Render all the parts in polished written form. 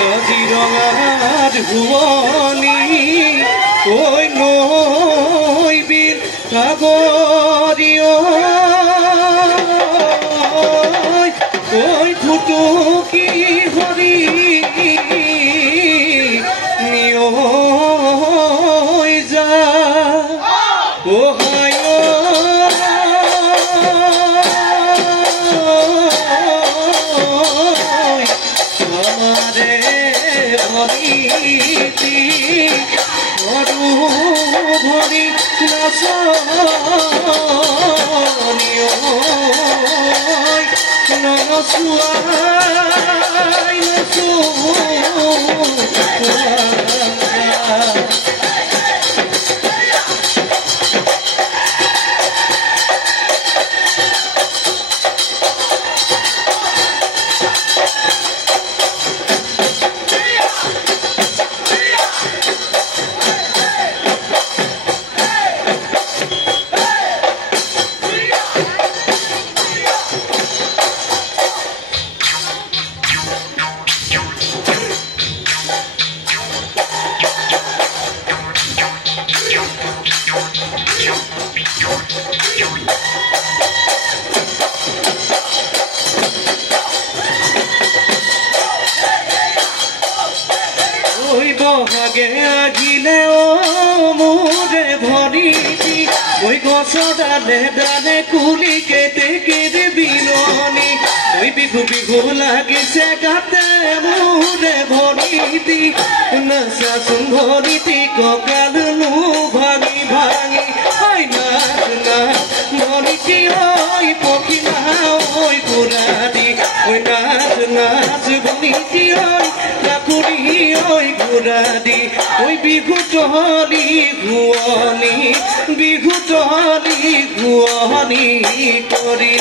কাজিৰঙাত ভুৱনী ঐ নৈ বিল সাগৰী ঐ ফুটুকী হৰি নিয়ৈ যা ভৰি নচুৱাই বহাগে আহিলে মোৰে ভৰিটি ঐ গছৰ ডালে ডালে কুলি কেতেকীৰ বিলনি ঐ বিহু বিহু লাগিছে গাতে মোৰে ভৰিটি নাচাচোন ভৰিটি কঁকালনো ভাঙি ভাঙি ঐ নাচ নাচ ভৰিটি ঐ পখিলা ঐ ঘোঁৰাদি ঐ নাচ নাচ ভৰিটি ঐ কাকুৰি ঐ ঘোঁৰাদি ঐ বিহু টহলি ঘুৱনি বিহু টহলি ঘুৱনি কৰি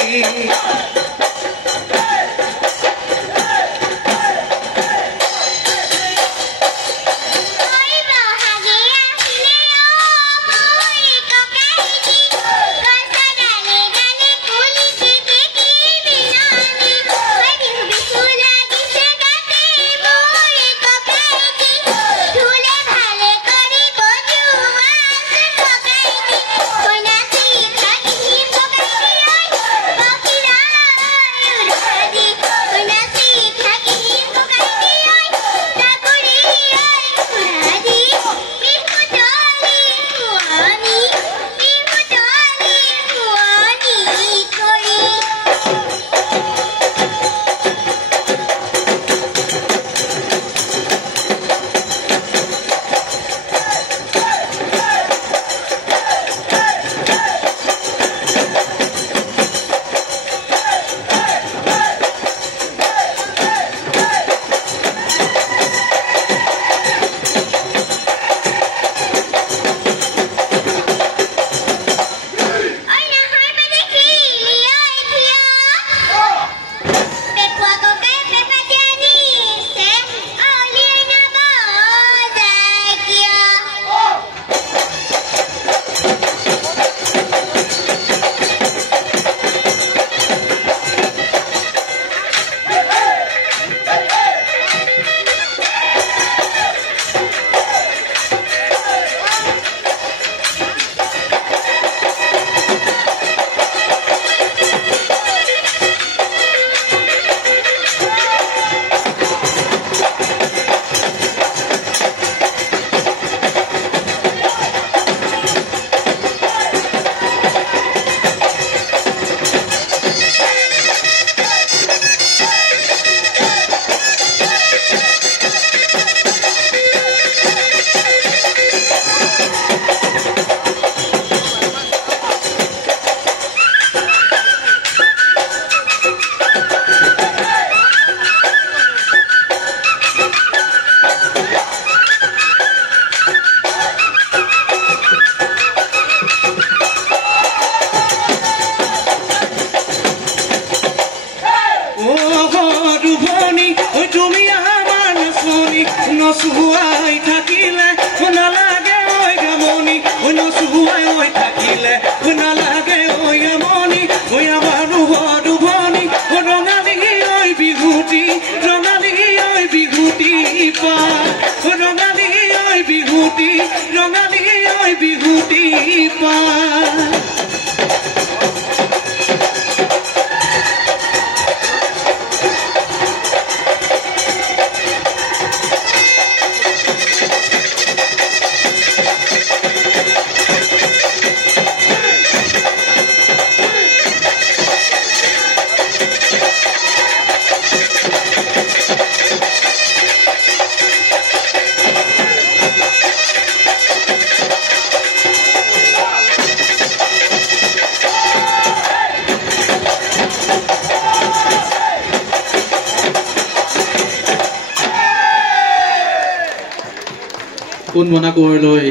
নচুৱাই থাকিলে নালাগে ঐ গামনি নচুৱাই ঐ থাকিলে নালাগে ঐ গামনি ঐ আমাৰ সৰু ভনী ৰঙালী ঐ বিহুটি ৰঙালী ঐ বিহুটি পা ৰঙালী ঐ বিহুটি ৰঙালী ঐ বিহুটি পা কোন মনা কোৰলৈ